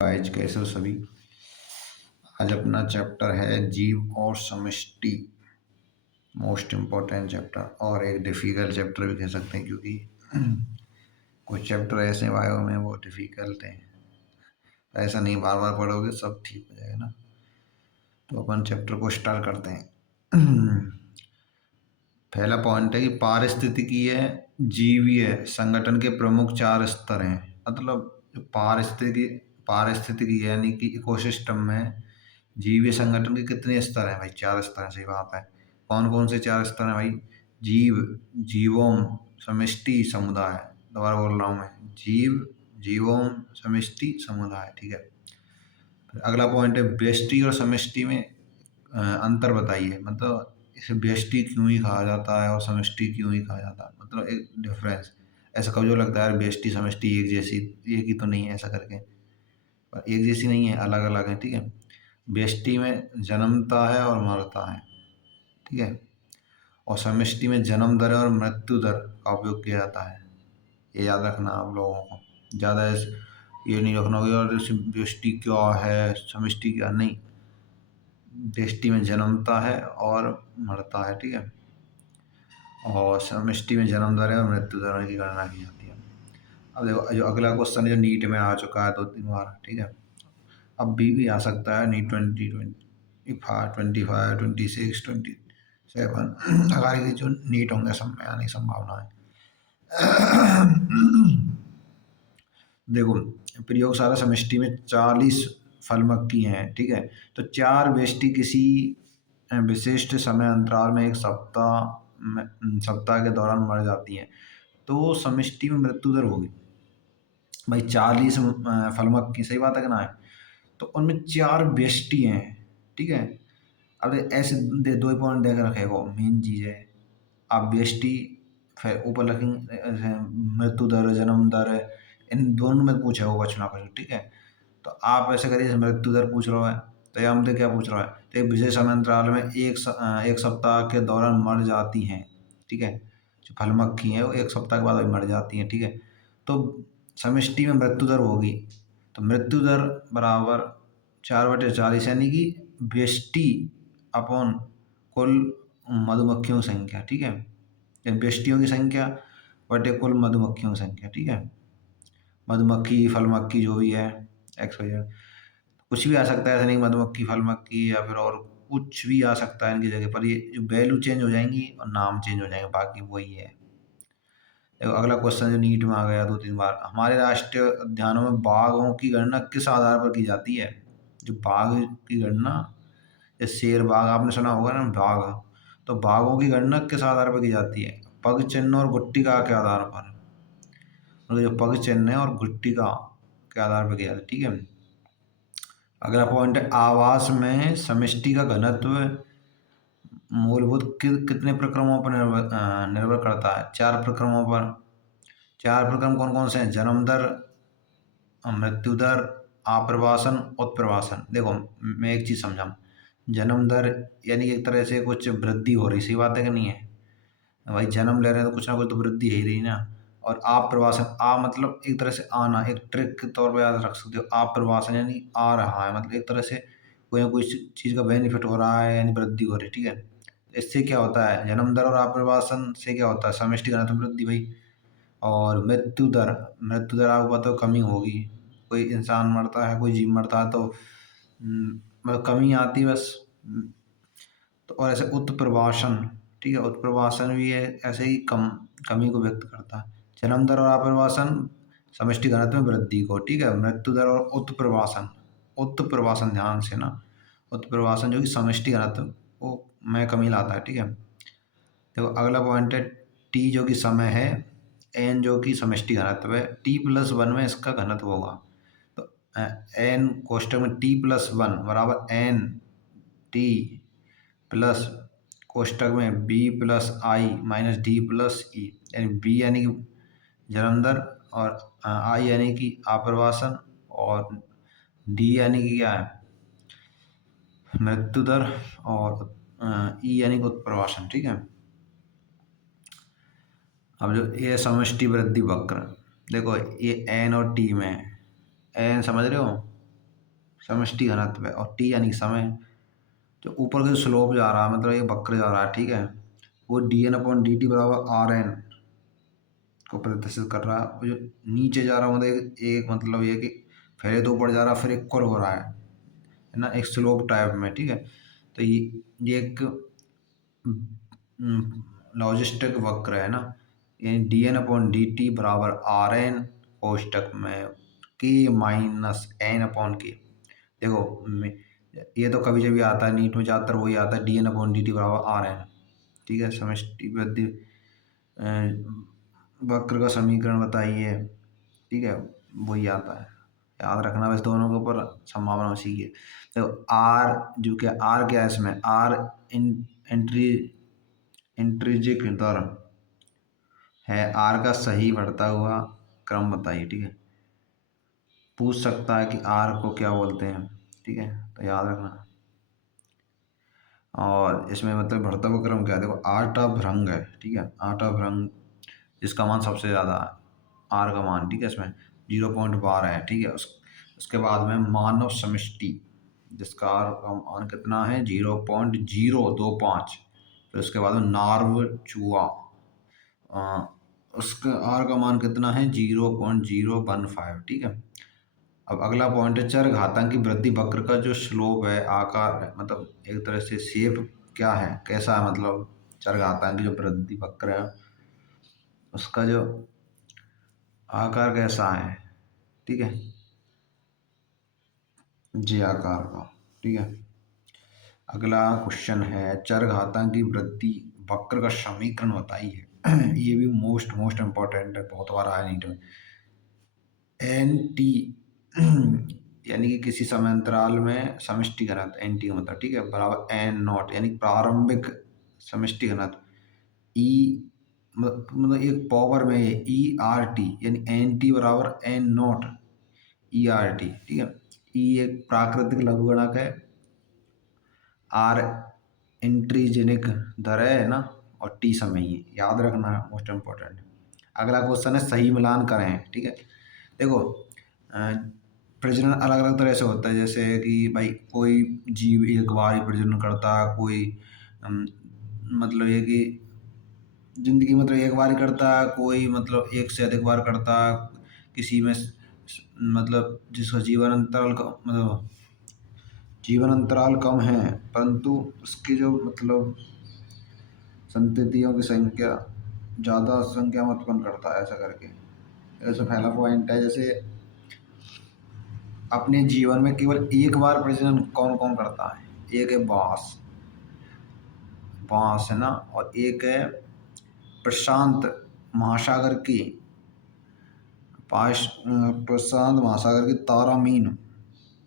Guys कैसे हो सभी। आज अपना चैप्टर है जीव और समष्टि, मोस्ट इम्पोर्टेंट चैप्टर और एक डिफ़िकल्ट चैप्टर भी कह सकते हैं, क्योंकि कुछ चैप्टर ऐसे बायो में वो डिफ़िकल्ट हैं। ऐसा नहीं बार बार पढ़ोगे सब ठीक हो जाएगा ना। तो अपन चैप्टर को स्टार्ट करते हैं। पहला पॉइंट है कि पारिस्थितिकीय जीवीय संगठन के प्रमुख 4 स्तर हैं। मतलब जो पारिस्थितिकी यानी कि इकोसिस्टम में जीवीय संगठन के कितने स्तर हैं भाई? 4 स्तर हैं। सही बात है। कौन कौन से 4 स्तर हैं भाई? जीव, जीवोम, समष्टि, समुदाय। दोबारा बोल रहा हूँ मैं, जीव, जीवोम, समष्टि, समुदाय। ठीक है। फिर अगला पॉइंट है व्यष्टि और समष्टि में अंतर बताइए। मतलब इसे व्यष्टि क्यों ही कहा जाता है और समष्टि क्यों ही कहा जाता है, मतलब एक डिफरेंस। ऐसा कभी जो लगता है यार व्यष्टि समष्टि एक जैसी, एक ही तो नहीं है ऐसा करके, पर एक जैसी नहीं है, अलग अलग है। ठीक है। व्यष्टि में जन्मता है और मरता है। ठीक है। और समष्टि में जन्म दर और मृत्यु दर का उपयोग किया जाता है। ये याद रखना आप लोगों को। ज़्यादा ये नहीं रखना होगा और व्यष्टि क्या है समष्टि क्या नहीं। व्यष्टि में जन्मता है और मरता है। ठीक है। और समष्टि में जन्म दर है और मृत्यु दर की गणना की जाती है। अब देखो जो अगला क्वेश्चन जो नीट में आ चुका है 2-3 बार। ठीक है। अब भी आ सकता है नीट 2025, 26, 27 अगर ये जो नीट होंगे सब में आने की संभावना है। देखो प्रयोगशाला समष्टि में 40 फलमक्खी हैं। ठीक है। तो 4 व्यष्टि किसी विशिष्ट समय अंतराल में एक सप्ताह के दौरान मर जाती हैं, तो समष्टि में मृत्यु दर होगी भाई 40 फलमक्खी। सही बात है कि ना है? तो उनमें 4 व्यष्टि हैं। ठीक है। अब ऐसे दो ही पॉइंट देकर रखेगा, मेन चीज़ है आप व्यष्टि, फिर ऊपर लिखेंगे मृत्यु दर, जन्म दर, इन दोनों में पूछा होगा कुछ ना कुछ। ठीक है। तो आप ऐसे करिए, मृत्यु दर पूछ रहा है तो या हमसे क्या पूछ रहा है, तो एक विशेष समय अंतराल में एक सप्ताह के दौरान मर जाती हैं। ठीक है। जो फलमक्खी है वो एक सप्ताह के बाद अभी मर जाती हैं। ठीक है। तो समष्टि में मृत्यु दर होगी, तो मृत्यु दर बराबर 4/40 यानी कि व्यष्टि अपॉन कुल मधुमक्खियों की संख्या। ठीक है। या व्यष्टियों की संख्या बटे कुल मधुमक्खियों की संख्या। ठीक है। मधुमक्खी फलमक्खी जो भी है एक्स वाई जेड, कुछ भी आ सकता है। ऐसा नहीं मधुमक्खी फलमक्खी या फिर और कुछ भी आ सकता है इनकी जगह पर। ये जो वैल्यू चेंज हो जाएंगी और नाम चेंज हो जाएंगे, बाकी वही है। देखो अगला क्वेश्चन जो नीट में आ गया 2-3 बार, हमारे राष्ट्रीय उद्यानों में बाघों की गणना किस आधार पर की जाती है? जो बाघ की गणना, जैसे शेर बाघ आपने सुना होगा ना, बाघ, तो बाघों की गणना किस आधार पर की जाती है? पग चिन्ह और गुट्टिका के आधार पर। मतलब जो पग चिन्ह है और गुट्टिका के आधार पर की जाती है। ठीक है। अगला पॉइंट है आवास में समष्टि का घनत्व मूलभूत कितने प्रक्रमों पर निर्भर करता है? 4 प्रक्रमों पर। 4 प्रक्रम कौन कौन से हैं? जन्म दर, मृत्यु दर, आप्रवासन, उत्प्रवासन। देखो मैं एक चीज़ समझाऊँ, जन्म दर यानी कि एक तरह से कुछ वृद्धि हो रही। सही बात है कि नहीं है भाई? जन्म ले रहे हैं तो कुछ ना कुछ तो वृद्धि है ही रही ना। और आप्रवासन, आ मतलब एक तरह से आना, एक ट्रिक के तौर पर याद रख सकते हो। आप्रवासन यानी आ रहा है, मतलब एक तरह से कोई ना कोई चीज़ का बेनिफिट हो रहा है यानी वृद्धि हो रही है। ठीक है। इससे क्या होता है, जन्म दर और आप्रवासन से क्या होता है? समष्टि घनत्व वृद्धि भाई। और मृत्यु दर आपको पता हो कमी होगी। कोई इंसान मरता है, कोई जीव मरता है तो मतलब कमी आती है बस। तो और ऐसे उत्प्रवासन। ठीक है। उत्प्रवासन भी है ऐसे ही कमी को व्यक्त करता है। जन्म दर और आप्रवासन समष्टि घनत्व में वृद्धि को। ठीक है। मृत्यु दर और उत्प्रवासन, उत्प्रवासन ध्यान से ना, उत्प्रवासन जो कि समष्टि घनत्व वो में कमी लाता है। ठीक है। देखो अगला पॉइंट है टी जो कि समय है, एन जो कि समष्टि घनत्व है। T+1 में इसका घनत्व होगा। तो एन कोष्टक में T+1 बराबर एन टी प्लस कोष्टक में B+I-D+E, यानी बी यानी कि जन्म दर और आई यानी कि आप्रवासन और डी यानी कि क्या है, मृत्यु दर और ई यानी कि उत्प्रवासन। ठीक है। अब जो ये समष्टि वृद्धि वक्र, देखो ये एन और टी में, एन समझ रहे हो समष्टि घनत्व है, और टी यानी समय। जो ऊपर का जो स्लोप जा रहा है, मतलब ये वक्र जा रहा है, ठीक है, वो dn/dt बराबर rn को प्रदर्शित कर रहा है। और जो नीचे जा रहा है, मतलब एक मतलब ये कि पहले तो ऊपर जा रहा है, फिर इक्वल हो रहा है ना, एक स्लोप टाइप में, ठीक है। तो ये एक लॉजिस्टिक वक्र है ना, यानी dn/dt बराबर rn कोष्टक में k-n/k। देखो ये तो कभी जब आता है नीट में ज़्यादातर वही आता है, dn/dt बराबर rn, ठीक है। समष्टि वृद्धि वक्र का समीकरण बताइए, ठीक है, वही आता है, याद रखना बस, दोनों के ऊपर संभावना उसी की है। तो आर जो क्या, आर क्या है इसमें, आर इंट्रिजिक दर है, आर का सही बढ़ता हुआ क्रम बताइए, ठीक है। पूछ सकता है कि आर को क्या बोलते हैं, ठीक है, तो याद रखना। और इसमें मतलब बढ़ता हुआ क्रम क्या है, देखो आर्टभ्रंग है, ठीक है, आर्टभ्रंग जिसका मान सबसे ज़्यादा है, आर का मान, ठीक है, इसमें 0.12 है, ठीक है। उसके बाद में मानव समष्टि जिसका आर का मान कितना है, 0.025। फिर उसके बाद में नार्व चूहा, उसका आर का मान कितना है, 0.015, ठीक है। अब अगला पॉइंट है चर घातांकी वृद्धि वक्र का जो स्लोप है, आकार है, मतलब एक तरह से शेप क्या है, कैसा है, मतलब चर घातांकी जो वृद्धि वक्र है उसका जो आकार कैसा है, ठीक है, जे आकार का, ठीक है। अगला क्वेश्चन है चर घातांकी वृद्धि वक्र का समीकरण बताइए। ये भी मोस्ट इम्पोर्टेंट है, बहुत बार आया नीट में। एन टी यानी कि किसी समय अंतराल में समष्टि घनत्व, एन टी का मतलब, ठीक है, बराबर एन नॉट यानी प्रारंभिक समष्टि घनत्व, ई मतलब एक पावर में है, ई आर टी यानी एन टी बराबर N not E R T, ठीक है। ई एक प्राकृतिक लघुगणक है, आर इंट्रीजेनिक दर है ना, और टी समय ही है, याद रखना, मोस्ट इम्पोर्टेंट। अगला क्वेश्चन है सही मिलान करें, ठीक है। देखो प्रजनन अलग अलग तरह से होता है, जैसे कि भाई कोई जीव एक बार ही प्रजनन करता है, कोई मतलब ये कि जिंदगी मतलब एक बार ही करता है, कोई मतलब एक से अधिक बार करता है, किसी में मतलब जिसका जीवन अंतराल कम है, परंतु उसकी जो मतलब संततियों की संख्या ज़्यादा संख्या में उत्पन्न करता है, ऐसा करके। ऐसा पहला पॉइंट है, जैसे अपने जीवन में केवल एक बार प्रजनन कौन कौन करता है, एक है बांस, बांस है ना, और एक है प्रशांत महासागर की प्रशांत महासागर की तारामीन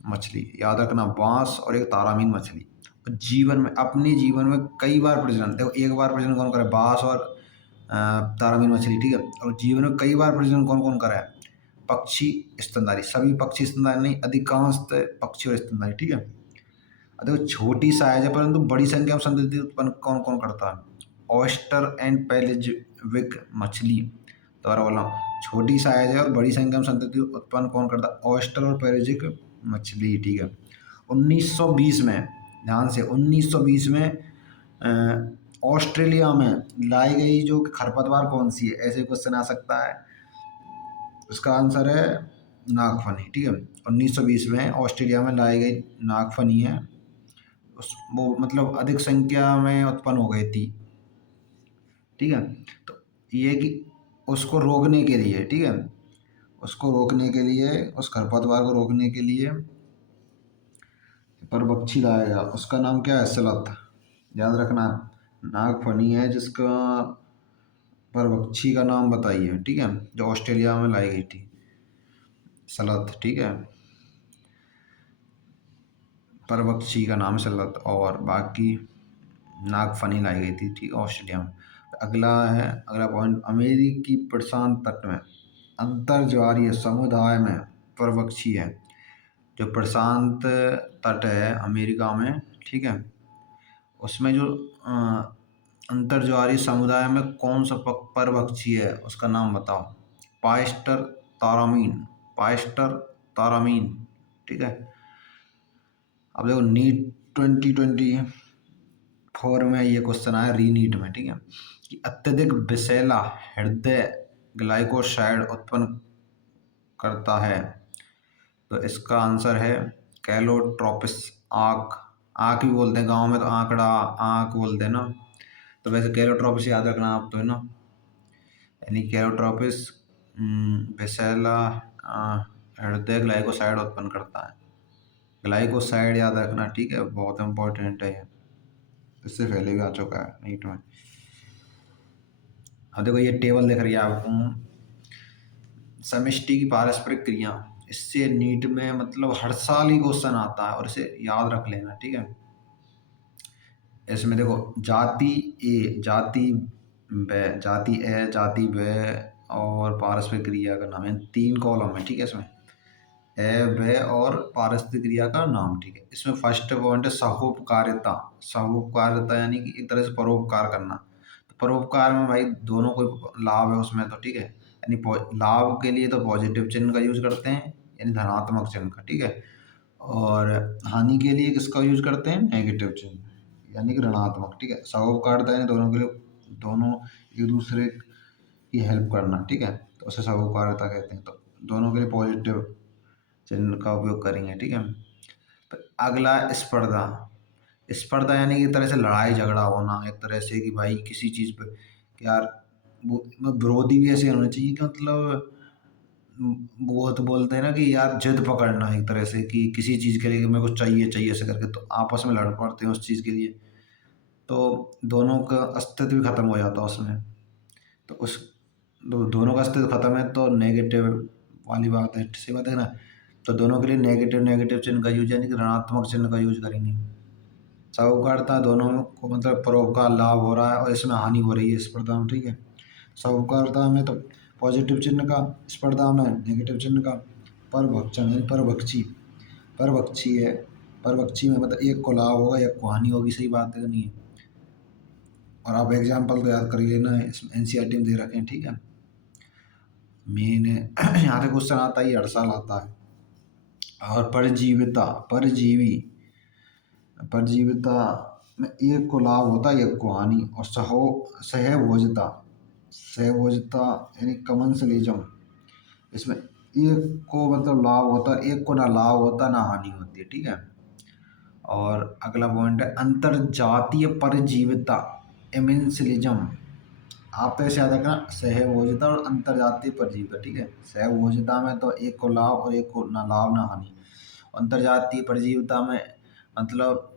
मछली, याद रखना, बांस और एक तारामीन मछली। और जीवन में, अपने जीवन में कई बार प्रजनन, देखो एक बार प्रजनन कौन करे, बांस और तारामीन मछली, ठीक है। और जीवन में कई बार प्रजनन कौन कौन करे, पक्षी स्तनधारी, सभी पक्षी स्तनधारी नहीं, अधिकांश पक्षी और स्तनधारी, ठीक है। देखो छोटी साइज है परंतु बड़ी संख्या में संतति उत्पन्न कौन कौन करता है, ऑयस्टर एंड पेलेज्विक मछली। दोबारा बोला, छोटी साइज है और बड़ी संख्या में संतति उत्पन्न कौन करता है, ऑयस्टर और पेलेज्विक मछली, ठीक है। 1920 में, ध्यान से, 1920 में ऑस्ट्रेलिया में लाई गई जो खरपतवार कौन सी है, ऐसे क्वेश्चन आ सकता है। उसका आंसर है नागफनी, ठीक है। 1920 में ऑस्ट्रेलिया में लाई गई नागफनी है, वो मतलब अधिक संख्या में उत्पन्न हो गई थी, ठीक है। तो ये कि उसको रोकने के लिए, ठीक है, उसको रोकने के लिए, उस खरपतवार को रोकने के लिए परभक्षी लाया गया, उसका नाम क्या है, सलत, याद रखना। नागफनी है जिसका परभक्षी का नाम बताइए, ठीक है, जो ऑस्ट्रेलिया में लाई गई थी, सलत, ठीक है, परभक्षी का नाम सलत, और बाकी नागफनी लाई गई थी, ठीक, ऑस्ट्रेलिया में। अगला पॉइंट, अमेरिकी प्रशांत तट में अंतर्ज्वारीय समुदाय में परभक्षी है, जो प्रशांत तट है अमेरिका में, ठीक है, उसमें जो अंतर्ज्वारीय समुदाय में कौन सा परभक्षी है, उसका नाम बताओ, पायस्टर तारामीन, पायस्टर तारामीन, ठीक है। अब देखो नीट 2024 में ये क्वेश्चन आया रीनीट में, ठीक है, कि अत्यधिक विषैला हृदय ग्लाइकोसाइड उत्पन्न करता है। तो इसका आंसर है कैलोट्रोपिस। आँख, आँख भी बोलते हैं गांव में, तो आंकड़ा, आँख बोलते हैं ना। तो वैसे कैलोट्रोपिस याद रखना आप तो, है ना, यानी कैलोट्रोपिस बेसेला हृदय ग्लाइकोसाइड उत्पन्न करता है। ग्लाइकोसाइड याद रखना, ठीक है, बहुत इंपॉर्टेंट है ये, इससे पहले भी आ चुका है नीट में। अब देखो ये टेबल दिख रही है आपको, समष्टि की पारस्परिक क्रिया, इससे नीट में मतलब हर साल ही क्वेश्चन आता है और इसे याद रख लेना, ठीक है। इसमें देखो जाति ए, जाति ब, जाति ए, जाति ब और पारस्परिक क्रिया का नाम है, 3 कॉलम है, ठीक है। इसमें ए, ब और पारस्परिक क्रिया का नाम, ठीक है। इसमें फर्स्ट पॉइंट है सहोपकारिता। सहोपकारिता यानी कि एक तरह से परोपकार करना। तो परोपकार में भाई दोनों को लाभ है उसमें, तो ठीक है, यानी लाभ के लिए तो पॉजिटिव चिन्ह का यूज करते हैं, यानी धनात्मक चिन्ह का, ठीक है। और हानि के लिए किसका यूज करते हैं, नेगेटिव चिन्ह, यानी कि ऋणात्मक, ठीक है। सहोपकारिता यानी दोनों के लिए, दोनों एक दूसरे की हेल्प करना, ठीक है, तो उसे सहोपकारिता कहते हैं। तो दोनों के लिए पॉजिटिव चिन्ह का उपयोग करेंगे, ठीक है। तो अगला स्पर्धा। स्पर्धा यानी कि एक तरह से लड़ाई झगड़ा होना, एक तरह से कि भाई किसी चीज़ पे कि यार वो विरोधी भी ऐसे होने चाहिए कि मतलब वो तो बोलते हैं ना कि यार जिद पकड़ना, एक तरह से कि किसी चीज़ के लिए कि मेरे को चाहिए चाहिए ऐसे करके, तो आपस में लड़ पड़ते हैं उस चीज़ के लिए, तो दोनों का अस्तित्व भी खत्म हो जाता है उसमें। तो उस दोनों का अस्तित्व खत्म है तो नेगेटिव वाली बात है, सही बात है ना। तो दोनों के लिए नेगेटिव नेगेटिव चिन्ह का यूज, यानी कि ऋणात्मक चिन्ह का यूज करेंगे। साहूकारता दोनों को मतलब परोपकार लाभ हो रहा है और इसमें हानि हो रही है स्पर्धा में, ठीक है। साहूकारता में तो पॉजिटिव चिन्ह का, स्पर्धा में नेगेटिव चिन्ह का। परभक्षण यानी परभक्षी, परभक्षी है, परभक्षी में मतलब एक को लाभ होगा एक को हानि होगी, सही बात है नहीं है। और आप एग्जाम्पल तो याद कर ही लेना है, इसमें एनसीईआरटी में दे रखे हैं, ठीक है। मेन यहाँ से क्वेश्चन आता ही हर साल आता है। और परजीविता, परजीवी, परजीविता में एक को लाभ होता है एक को हानि। और सहभोजता, सहभोजता यानी कमंसलिज्म, इसमें एक को मतलब लाभ होता है एक को ना लाभ होता ना हानि होती है, ठीक है। और अगला पॉइंट है अंतर जातीय परजीविता, एमेंसलिज्म। आप तो ऐसे याद रखना सहभोजता और अंतर जातीय परजीविता, ठीक है। सहभोजता में तो एक को लाभ और एक को ना लाभ ना हानि। अंतर जातीय परजीविता में मतलब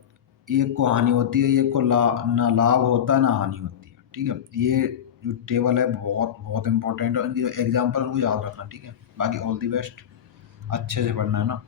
एक को हानि होती है एक को ना लाभ होता है ना हानि होती है, ठीक है। ये जो टेबल है बहुत बहुत इंपॉर्टेंट है, इनकी जो एग्जाम्पल उनको याद रखना, ठीक है। बाकी ऑल दी बेस्ट, अच्छे से पढ़ना है ना।